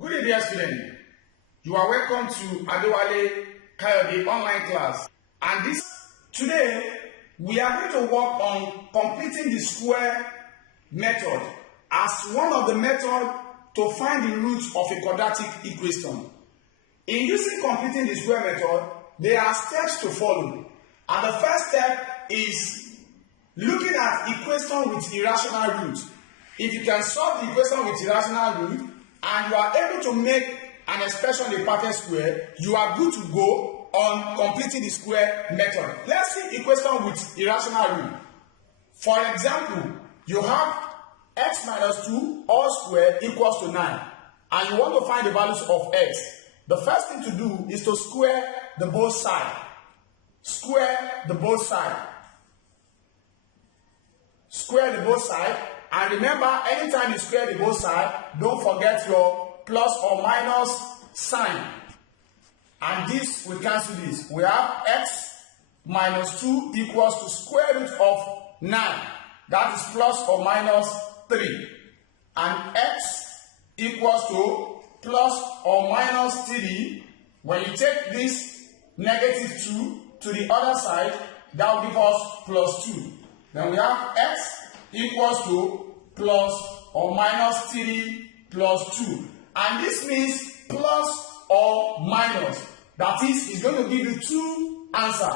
Good evening, students. You are welcome to Adewale Kayode online class. And today we are going to work on completing the square method as one of the methods to find the root of a quadratic equation. In using completing the square method, there are steps to follow. And the first step is looking at equation with irrational root. If you can solve the equation with irrational root and you are able to make an expression a perfect square, you are good to go on completing the square method. Let's see equation with irrational root. For example, you have x minus 2 all square equals to 9, and you want to find the values of x. The first thing to do is to square the both sides. Square the both sides. Square the both sides. And remember, anytime you square the both sides, don't forget your plus or minus sign. And this will cancel this. We have x minus 2 equals to square root of 9. That is plus or minus 3. And x equals to plus or minus 3. When you take this negative 2 to the other side, that will give us plus 2. Then we have x equals to plus or minus 3 plus 2. And this means plus or minus. That is, it's going to give you two answers.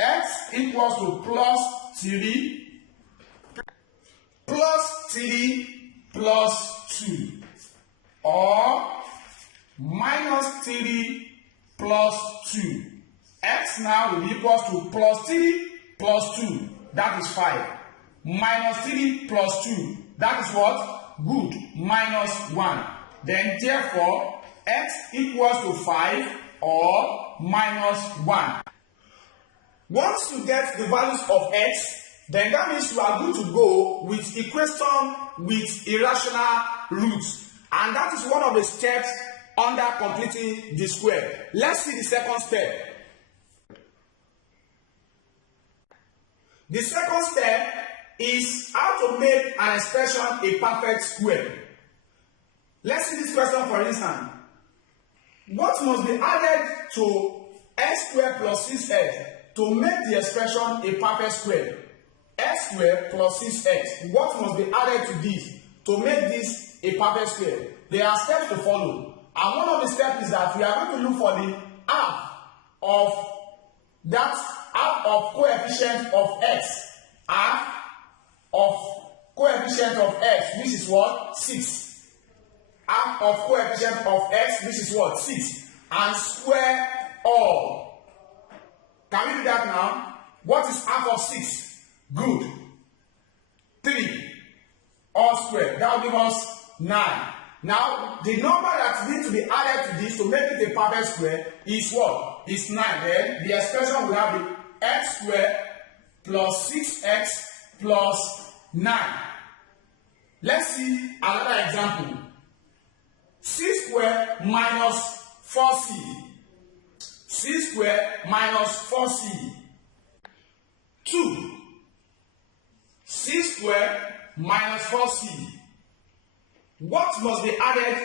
X equals to plus 3 plus 2. Or minus 3 plus 2. X now will be equals to plus 3 plus 2. That is 5. Minus 3 plus 2. That is what? Good. Minus 1. Then therefore, x equals to 5 or minus 1. Once you get the values of x, then that means you are good to go with equation with irrational roots. And that is one of the steps under completing the square. Let's see the second step. The second step is how to make an expression a perfect square. Let's see this question for instance. What must be added to x squared plus 6x to make the expression a perfect square? X squared plus 6x. What must be added to this to make this a perfect square? There are steps to follow. And one of the steps is that we are going to look for the half of coefficient of x. Half of coefficient of x, which is what? 6. Half of coefficient of x, which is what? 6. And square all. Can we do that now? What is half of 6? Good. 3. All square. That will give us 9. Now, the number that needs to be added to this to make it a perfect square is what? Is 9. Then the expression will have the x squared plus 6x plus 9. Let's see another example. C squared minus 4c. C squared minus 4c. 2. C squared minus 4c. What must be added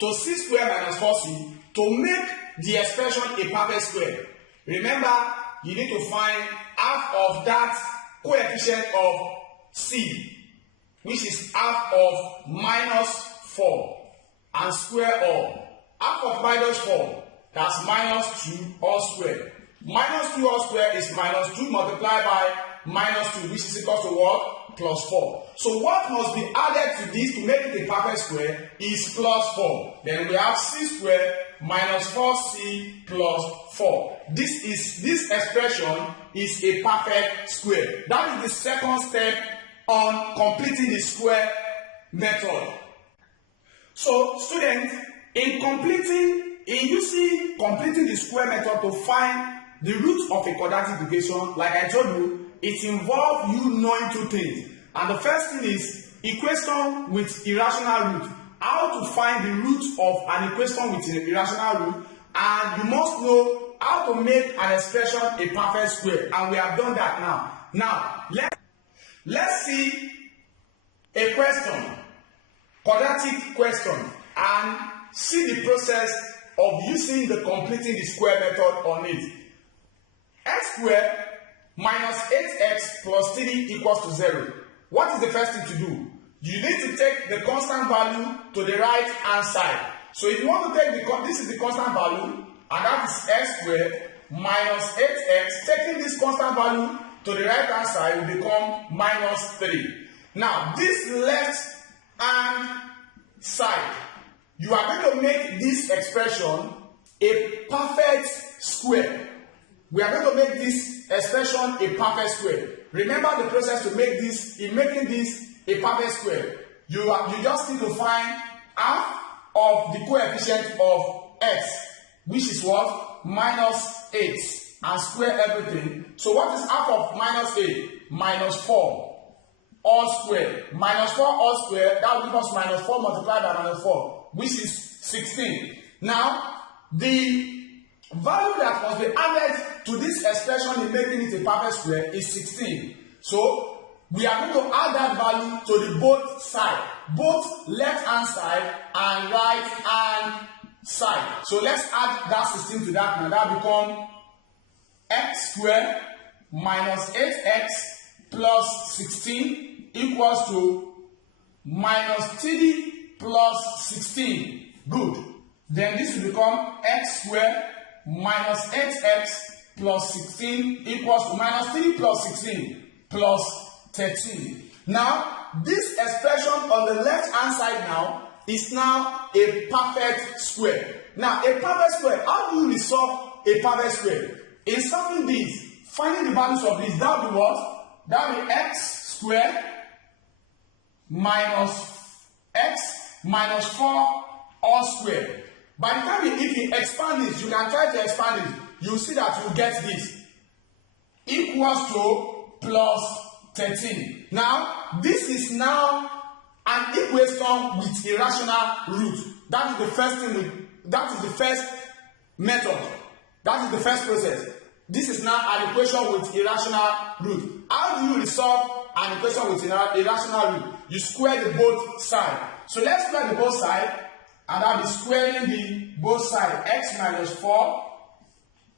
to c squared minus 4c to make the expression a perfect square? Remember, you need to find half of that coefficient of c, which is half of minus 4, and square all. Half of minus 4, that's minus 2 all square. Minus 2 all square is minus 2 multiplied by minus 2, which is equal to what? Plus 4. So what must be added to this to make it a perfect square is plus 4. Then we have c squared minus 4c plus 4. This expression is a perfect square. That is the second step on completing the square method. So students, in using completing the square method to find the root of a quadratic equation, like I told you, it involves you knowing two things. And the first thing is equation with irrational root. How to find the root of an equation with an irrational root. And you must know how to make an expression a perfect square. And we have done that now. Now, let's see a question. Quadratic question. And see the process of using the completing the square method on it. X squared minus 8x plus 3 equals to 0. What is the first thing to do? You need to take the constant value to the right hand side. So if you want to take this is the constant value, and that is x squared minus 8x. Taking this constant value to the right hand side will become minus 3. Now, this left hand side, you are going to make this expression a perfect square. We are going to make this expression a perfect square. Remember the process to make this, in making this a perfect square. You just need to find half of the coefficient of x, which is what? Minus 8, and square everything. So what is half of minus 8? Minus 4 all square. Minus 4 all square, that will give us minus 4 multiplied by minus 4, which is 16. Now, the value that must be added to this expression in making it a perfect square is 16. So, we are going to add that value to the both sides, both left hand side and right hand side. So let's add that 16 to that now. That becomes x squared minus 8x plus 16 equals to minus 3 plus 16. Good. Then this will become x squared minus 8x plus 16 equals to minus 3 plus 16 plus 13. Now, this expression on the left hand side now is now a perfect square. Now, a perfect square, how do you resolve a perfect square? In solving this, finding the values of this, that will be what? That will be x squared minus x minus 4 all squared. By the time if you expand this, you can try to expand it, you see that you get this equals to plus 13. Now, this is now an equation with irrational root. That is the first thing. That is the first method. That is the first process. This is now an equation with irrational root. How do you resolve an equation with irrational root? You square the both sides. So let's square the both sides, and I'll be squaring the both sides. X minus 4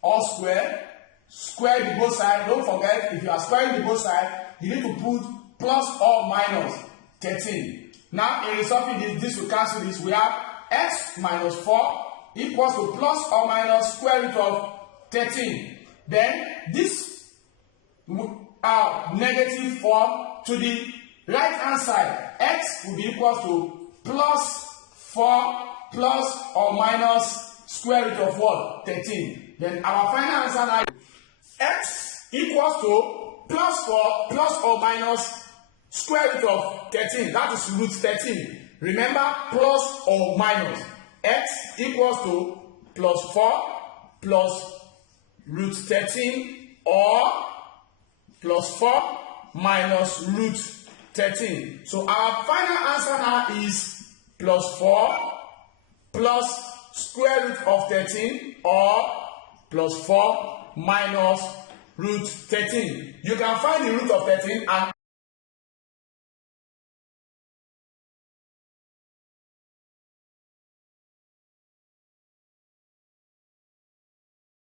all square. Square the both sides. Don't forget, if you are squaring the both sides, you need to put plus or minus 13. Now, in resolving this will cancel this. We have x minus 4 equals to plus or minus square root of 13. Then, this negative 4 to the right hand side. X will be equal to plus 4 plus or minus square root of what? 13. Then, our final answer now is x equals to plus 4 plus or minus square root of 13. That is root 13. Remember, plus or minus. X equals to plus 4 plus root 13 or plus 4 minus root 13. So our final answer now is plus 4 plus square root of 13 or plus 4 minus root 13. You can find the root of 13 and